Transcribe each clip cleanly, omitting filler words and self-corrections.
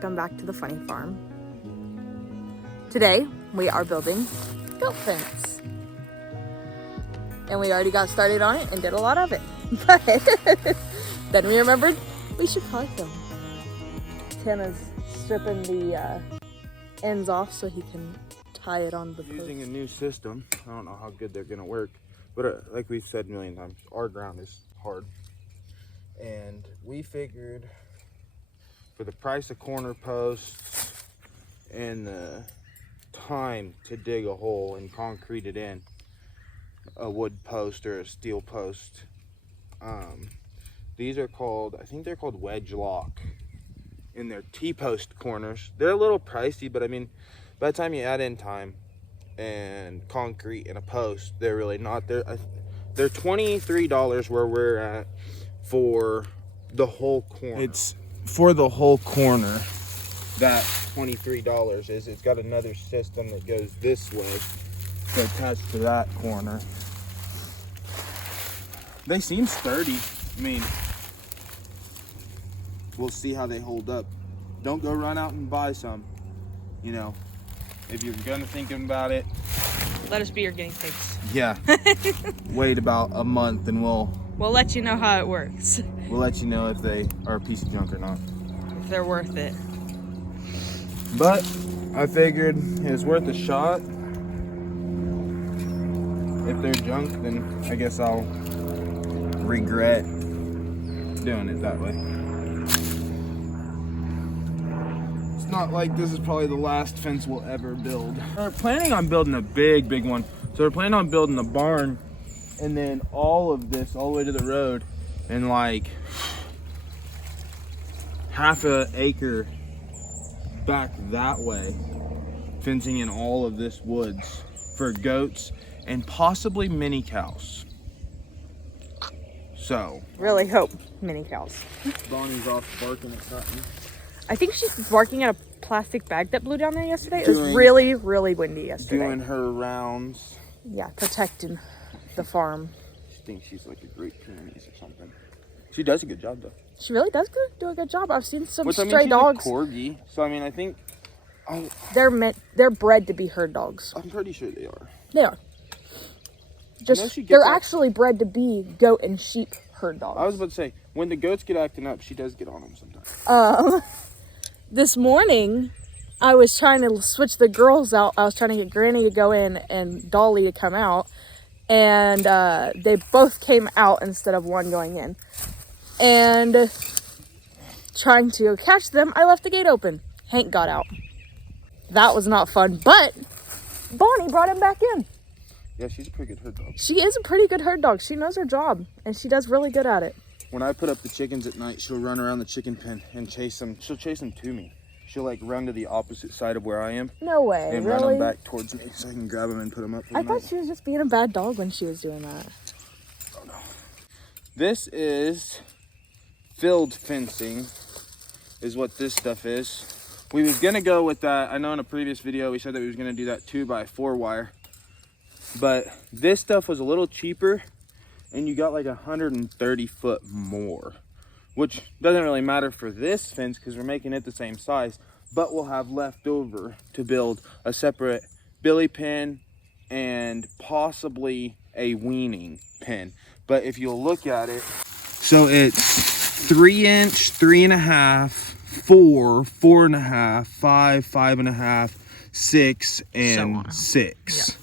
welcome back to the Funny Farm. Today we are building goat fence. And we already got started on it and did a lot of it. But then we remembered we should probably film. Tana's stripping the ends off so he can tie it on the post. Using a new system. I don't know how good they're gonna work, but like we've said a million times, our ground is hard. And we figured for the price of corner posts and the time to dig a hole and concrete it in, a wood post or a steel post, these are called, I think they're called wedge lock, in their T-post corners. They're a little pricey, but I mean, by the time you add in time and concrete and a post, they're really not. They're $23 where we're at for the whole corner. It's for the whole corner. That $23 is. It's got another system that goes this way to attach to that corner. They seem sturdy. I mean, we'll see how they hold up. Don't go run out and buy some. You know, if you're gonna think about it, Let us be your guinea pigs. yeah. Wait about a month and we'll let you know how it works. We'll let you know if they are a piece of junk or not. If they're worth it. But I figured it was worth a shot. If they're junk, then I guess I'll regret doing it that way. It's not like this is probably the last fence we'll ever build. We're planning on building a big one. So we're planning on building a barn and then all of this all the way to the road and like half an acre back that way, fencing in all of this woods for goats and possibly mini cows. So Really hope mini cows. Bonnie's off barking at something. I think she's barking at a plastic bag that blew down there yesterday. It was really windy yesterday. Doing her rounds. Yeah, protecting the farm. She thinks she's like a Great Pyrenees or something. She does a good job though. She really does do a good job. I've seen some Which, I mean, stray she's dogs. a corgi, so I mean, I think They're bred to be herd dogs. I'm pretty sure they are. They are. They're actually bred to be goat and sheep herd dogs. I was about to say, when the goats get acting up, she does get on them sometimes. This morning, I was trying to switch the girls out. I was trying to get Granny to go in and Dolly to come out. And they both came out instead of one going in. And trying to catch them, I left the gate open. Hank got out. That was not fun, but Bonnie brought him back in. Yeah, she's a pretty good herd dog. She is a pretty good herd dog. She knows her job, and she does really good at it. When I put up the chickens at night, she'll run around the chicken pen and chase them. She'll chase them to me. She'll like run to the opposite side of where I am. No way, and really? run them back towards me so I can grab them and put them up. I thought she was just being a bad dog when she was doing that. Oh no. This is filled fencing, is what this stuff is. We was gonna go with that. I know in a previous video we said that we was gonna do that 2x4 wire, but this stuff was a little cheaper, and you got like 130 foot more, which doesn't really matter for this fence because we're making it the same size, but we'll have left over to build a separate billy pin and possibly a weaning pin. But if you'll look at it, so it's 3 inch, 3.5, 4, 4.5, 5, 5.5, 6, and 6. Yeah.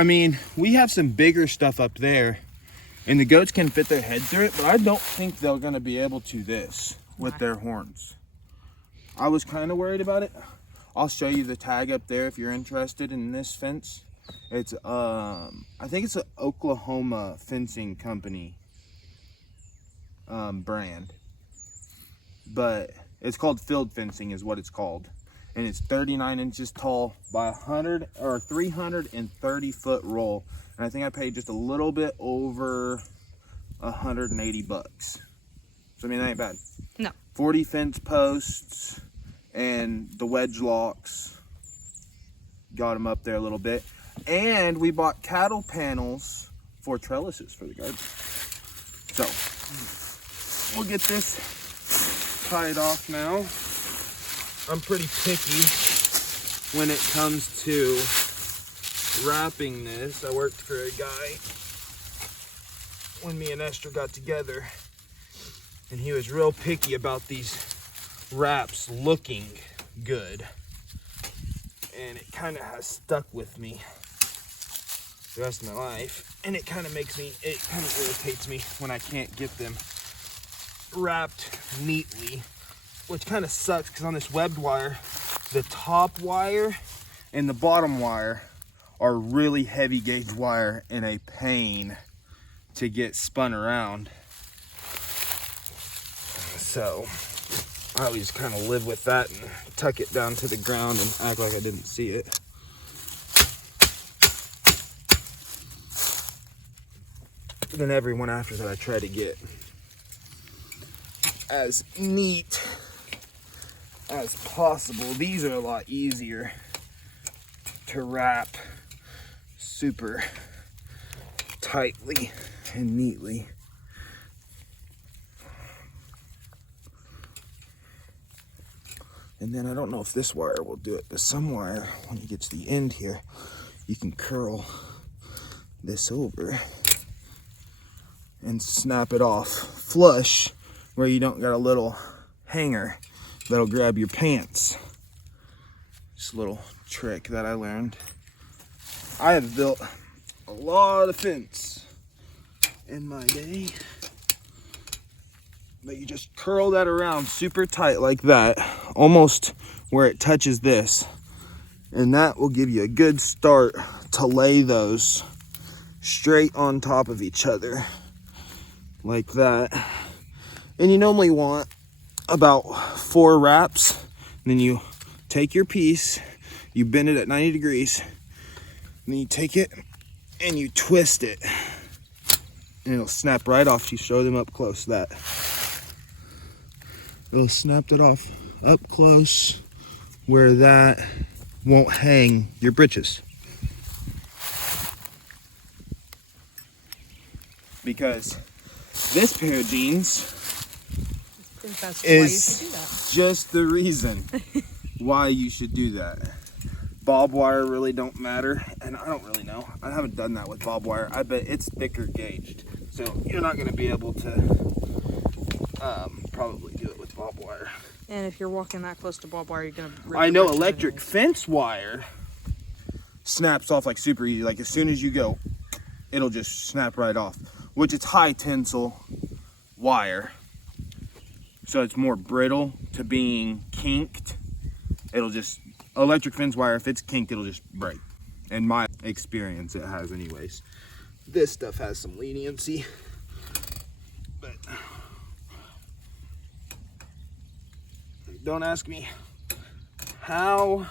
I mean, we have some bigger stuff up there, and the goats can fit their head through it, but I don't think they're gonna be able to this with their horns. I was kind of worried about it. I'll show you the tag up there if you're interested in this fence. It's I think it's an Oklahoma fencing company brand, but it's called Field Fencing is what it's called, and it's 39 inches tall by 100 or 330 foot roll, and I think I paid just a little bit over 180 bucks. So I mean, that ain't bad. No. 40 fence posts and the wedge locks got them up there a little bit, and we bought cattle panels for trellises for the garden. So we'll get this tied off now. I'm pretty picky when it comes to wrapping this. I worked for a guy when me and Esther got together, and he was real picky about these wraps looking good. And it kind of has stuck with me the rest of my life. And it kind of irritates me when I can't get them wrapped neatly, which kind of sucks because on this webbed wire, the top wire and the bottom wire are really heavy gauge wire and a pain to get spun around. So I always kind of live with that and tuck it down to the ground and act like I didn't see it. Then every one after that I try to get as neat as possible. These are a lot easier to wrap super tightly and neatly. And then I don't know if this wire will do it, but some wire, when you get to the end here, you can curl this over and snap it off flush where you don't got a little hanger that'll grab your pants. Just a little trick that I learned. I have built a lot of fence in my day. But you just curl that around super tight like that, almost where it touches this. And that will give you a good start to lay those straight on top of each other like that. And you normally want about 4 wraps. And then you take your piece, you bend it at 90 degrees, and then you take it and you twist it. And it'll snap right off. You show them up close that. It'll snap it off up close where that won't hang your britches. Because this pair of jeans is just the reason why you should do that. Bob wire really don't matter, and I don't really know. I haven't done that with bob wire. I bet it's thicker gauged, so you're not going to be able to probably do it with bob wire. And if you're walking that close to bob wire, you're gonna. I know electric fence wire snaps off like super easy. Like as soon as you go, it'll just snap right off. Which it's high tensile wire, so it's more brittle to being kinked. It'll just electric fence wire. If it's kinked, it'll just break. In my experience, it has anyways. This stuff has some leniency, but. Don't ask me how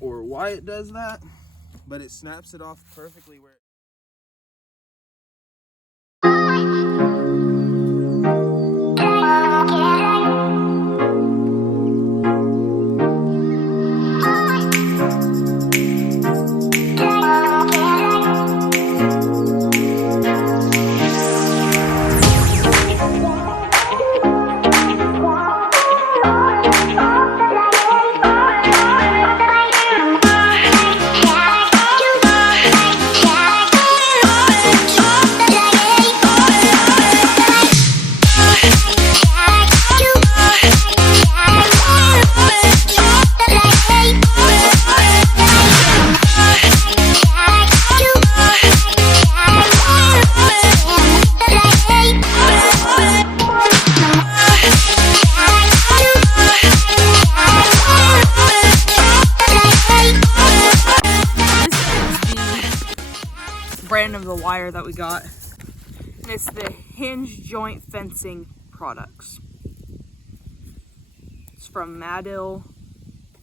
or why it does that, but it snaps it off perfectly where brand of the wire that we got, and it's the Hinge Joint Fencing products. It's from Madill,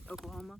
Oklahoma.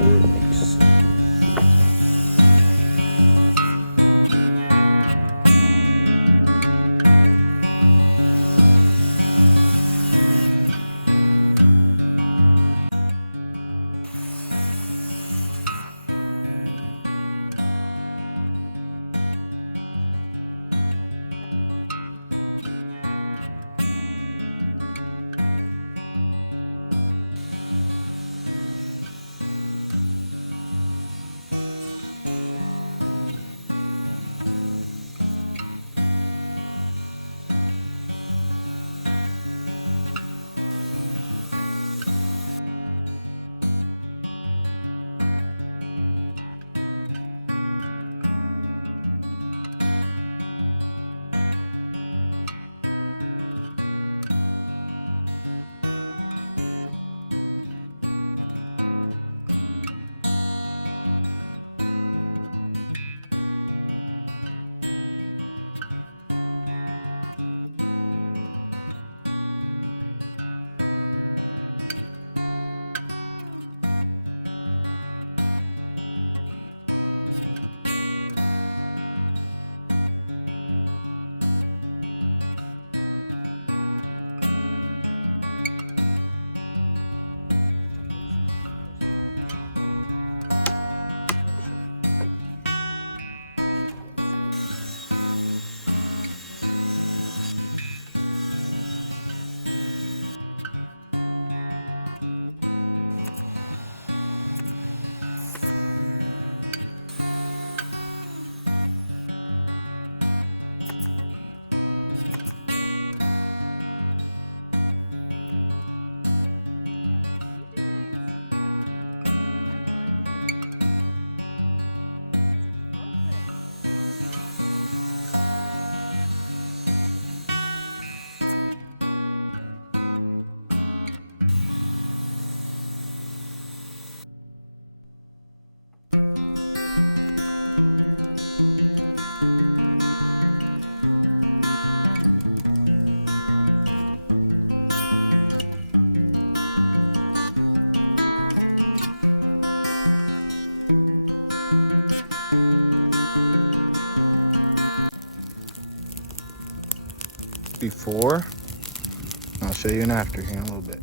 Nice. Before, I'll show you an after here in a little bit.